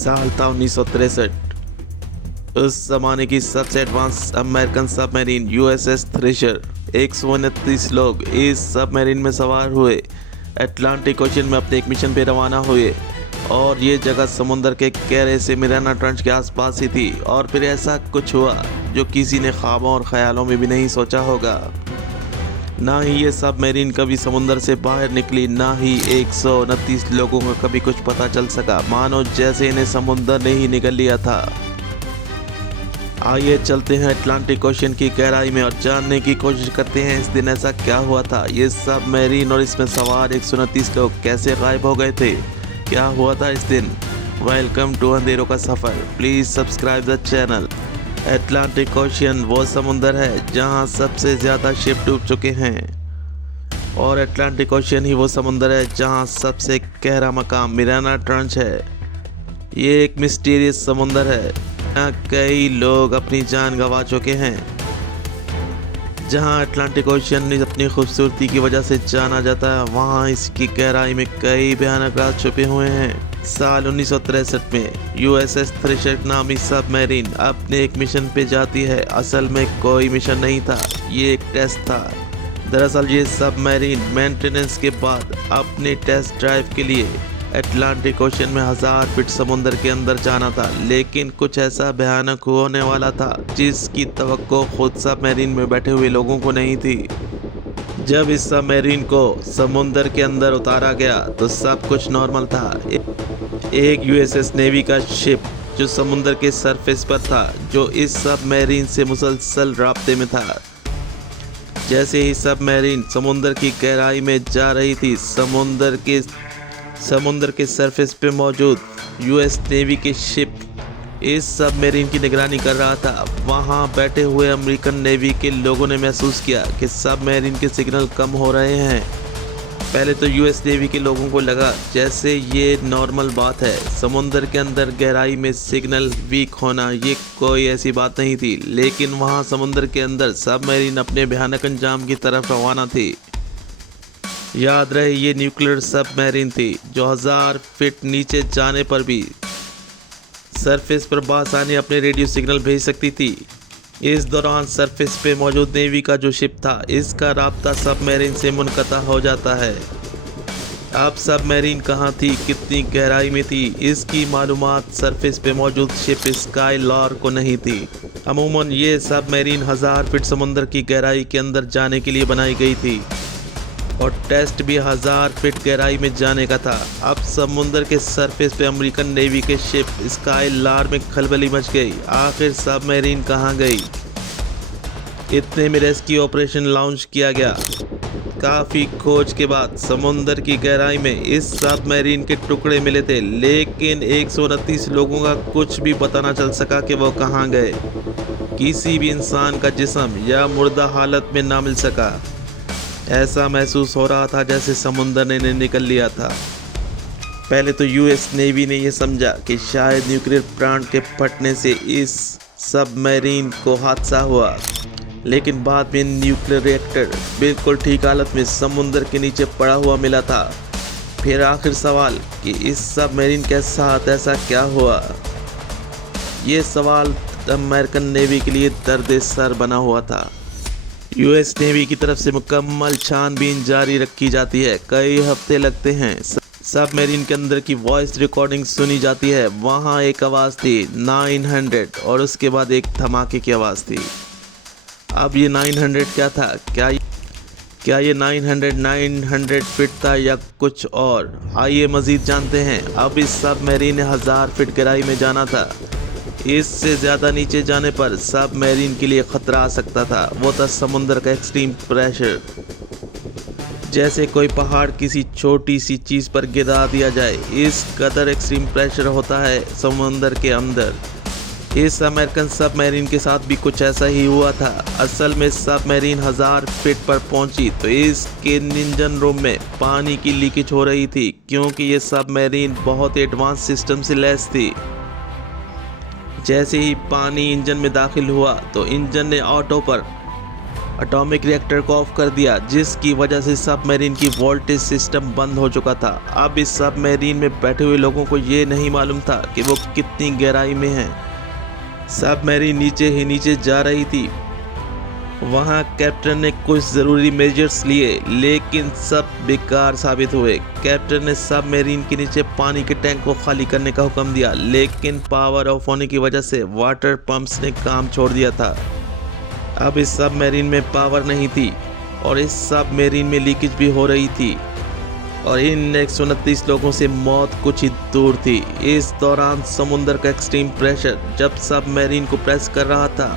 साल था 1963। उस जमाने की सबसे advance American submarine USS thresher 129 लोग इस सबमरीन में सवार हुए अटलांटिक ओशन में अपने एक मिशन पे रवाना हुए। और ये जगह समुंदर के गहरे से मरियाना ट्रेंच के आसपास ही थी। और फिर ऐसा कुछ हुआ जो किसी ने ख्वाबों और ख्यालों में भी नहीं सोचा होगा। ना ही ये सबमरीन कभी समुंदर से बाहर निकली, ना ही 129 लोगों को कभी कुछ पता चल सका, मानो जैसे इन्हें समुंदर ने ही निगल लिया था। आइए चलते हैं अटलांटिक ओशन की गहराई में और जानने की कोशिश करते हैं इस दिन ऐसा क्या हुआ था। ये सबमरीन और इसमें सवार 129 लोग कैसे गायब हो गए थे, क्या हुआ था इस दिन। वेलकम टू अंधेरों का सफ़र। Please subscribe the channel. Atlantic Ocean वो समुंदर है जहां सबसे ज़्यादा शिप डूब चुके हैं, और अटलांटिक ओशन ही वो समुंदर है जहां सबसे गहरा मकाम मरियाना ट्रेंच है। ये एक मिस्टीरियस समुंदर है जहाँ कई लोग अपनी जान गंवा चुके हैं, जहां अटलांटिक ओशन अपनी खूबसूरती की वजह से जाना जाता है, वहां इसकी गहराई में कई भयानक राज छुपे हुए हैं। साल 1963 में यूएसएस थ्रेशर नामी सबमरीन अपने एक मिशन पे जाती है। असल में कोई मिशन नहीं था, ये एक टेस्ट था। दरअसल ये सबमरीन मेंटेनेंस के बाद अपने टेस्ट ड्राइव के लिए अटलांटिक ओशन में 1000 फीट समुंदर के अंदर जाना था, लेकिन कुछ ऐसा भयानक होने वाला था जिसकी तवक्को खुद सबमरीन में बैठे हुए लोगों को नहीं थी। जब इस सबमरीन को समुंदर के अंदर उतारा गया तो सब कुछ नॉर्मल था। एक यूएसएस नेवी का शिप जो समुंदर के सरफेस पर था, जो इस सबमरीन से मुसलसल राब्ते में था। जैसे ही सबमरीन समुंदर की गहराई में जा रही थी, समुंदर के सरफेस पे मौजूद यूएस नेवी के शिप इस सबमरीन की निगरानी कर रहा था। वहां बैठे हुए अमेरिकन नेवी के लोगों ने महसूस किया कि सबमरीन के सिग्नल कम हो रहे हैं। पहले तो यूएस नेवी के लोगों को लगा जैसे ये नॉर्मल बात है, समुंदर के अंदर गहराई में सिग्नल वीक होना ये कोई ऐसी बात नहीं थी। लेकिन वहां समुंदर के अंदर सबमरीन अपने भयानक अंजाम की तरफ रवाना थी। याद रहे ये न्यूक्लियर सबमरीन थी जो 1000 फीट नीचे जाने पर भी सरफेस पर बासानी अपने रेडियो सिग्नल भेज सकती थी। इस दौरान सरफेस पे मौजूद नेवी का जो शिप था, इसका राब्ता सबमरीन से मुनक़ता हो जाता है। अब सबमरीन कहाँ थी, कितनी गहराई में थी, इसकी मालूमात सरफेस पे मौजूद शिप स्काईलार को नहीं थी। अमूमन ये सबमरीन 1000 फीट समुंदर की गहराई के अंदर जाने के लिए बनाई गई थी, और टेस्ट भी 1000 फीट गहराई में जाने का था। अब समुंदर के सरफेस पे अमेरिकन नेवी के शिप स्काईलार में खलबली मच गई। आखिर सबमरीन कहाँ गई? इतने में रेस्क्यू ऑपरेशन लॉन्च किया गया। काफ़ी खोज के बाद समुंदर की गहराई में इस सबमरीन के टुकड़े मिले थे, लेकिन 129 लोगों का कुछ भी पता न चल सका कि वो कहाँ गए। किसी भी इंसान का जिस्म या मुर्दा हालत में ना मिल सका। ऐसा महसूस हो रहा था जैसे समुंदर ने इन्हें निकल लिया था। पहले तो यूएस नेवी ने यह समझा कि शायद न्यूक्लियर प्लांट के फटने से इस सबमरीन को हादसा हुआ, लेकिन बाद में न्यूक्लियर रिएक्टर बिल्कुल ठीक हालत में समुंदर के नीचे पड़ा हुआ मिला था। फिर आखिर सवाल कि इस सबमरीन के साथ ऐसा क्या हुआ, ये सवाल अमेरिकन नेवी के लिए दर्द सर बना हुआ था। यूएस नेवी की तरफ से मुकम्मल छानबीन जारी रखी जाती है। कई हफ्ते लगते हैं। सबमरीन के अंदर की वॉइस रिकॉर्डिंग सुनी जाती है। वहाँ एक आवाज़ थी 900, और उसके बाद एक धमाके की आवाज़ थी। अब ये 900 क्या था? क्या ये 900 फीट था या कुछ और? आइए मज़ीद जानते हैं। अब इस सबमरीन ने 1000 फीट गहराई में जाना था। इससे ज़्यादा नीचे जाने पर सबमरीन के लिए ख़तरा आ सकता था। वो था समुंदर का एक्सट्रीम प्रेशर। जैसे कोई पहाड़ किसी छोटी सी चीज़ पर गिरा दिया जाए, इस कदर एक्सट्रीम प्रेशर होता है समुंदर के अंदर। इस अमेरिकन सबमरीन के साथ भी कुछ ऐसा ही हुआ था। असल में सबमरीन 1000 फीट पर पहुंची तो इसके इंजन रूम में पानी की लीकेज हो रही थी, क्योंकि ये सबमरीन बहुत एडवांस सिस्टम से लैस थी। जैसे ही पानी इंजन में दाखिल हुआ तो इंजन ने ऑटो पर एटॉमिक रिएक्टर को ऑफ कर दिया, जिसकी वजह से सबमरीन की वोल्टेज सिस्टम बंद हो चुका था। अब इस सबमरीन में बैठे हुए लोगों को ये नहीं मालूम था कि वो कितनी गहराई में हैं। सबमरीन नीचे ही नीचे जा रही थी। वहाँ कैप्टन ने कुछ ज़रूरी मेजर्स लिए, लेकिन सब बेकार साबित हुए। कैप्टन ने सबमरीन के नीचे पानी के टैंक को खाली करने का हुक्म दिया, लेकिन पावर ऑफ होने की वजह से वाटर पंप्स ने काम छोड़ दिया था। अब इस सबमरीन में पावर नहीं थी और इस सबमरीन में लीकेज भी हो रही थी और इन 129 लोगों से मौत कुछ ही दूर थी। इस दौरान समुद्र का एक्सट्रीम प्रेशर जब सबमरीन को प्रेस कर रहा था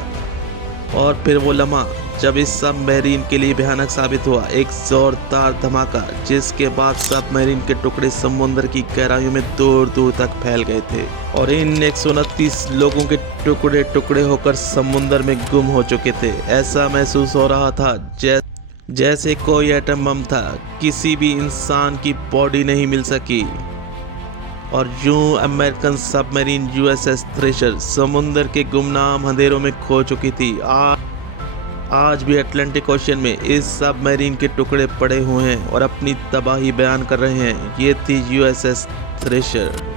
और फिर वो लम्हा जब इस सबमरीन के लिए भयानक साबित हुआ, एक जोरदार धमाका, जिसके बाद सबमरीन के टुकड़े समुद्र की गहराइयों में दूर दूर तक फैल गए थे और इन 129 लोगों के टुकड़े टुकड़े होकर समुद्र में गुम हो चुके थे। ऐसा महसूस हो रहा था जैसे कोई एटम बम था, किसी भी इंसान की बॉडी नहीं मिल सकी। और यूं अमेरिकन सबमरीन USS थ्रेशर समुद्र के गुमनाम अंधेरों में खो चुकी थी। आज भी अटलांटिक ओशन में इस सबमरीन के टुकड़े पड़े हुए हैं और अपनी तबाही बयान कर रहे हैं। ये थी USS थ्रेशर।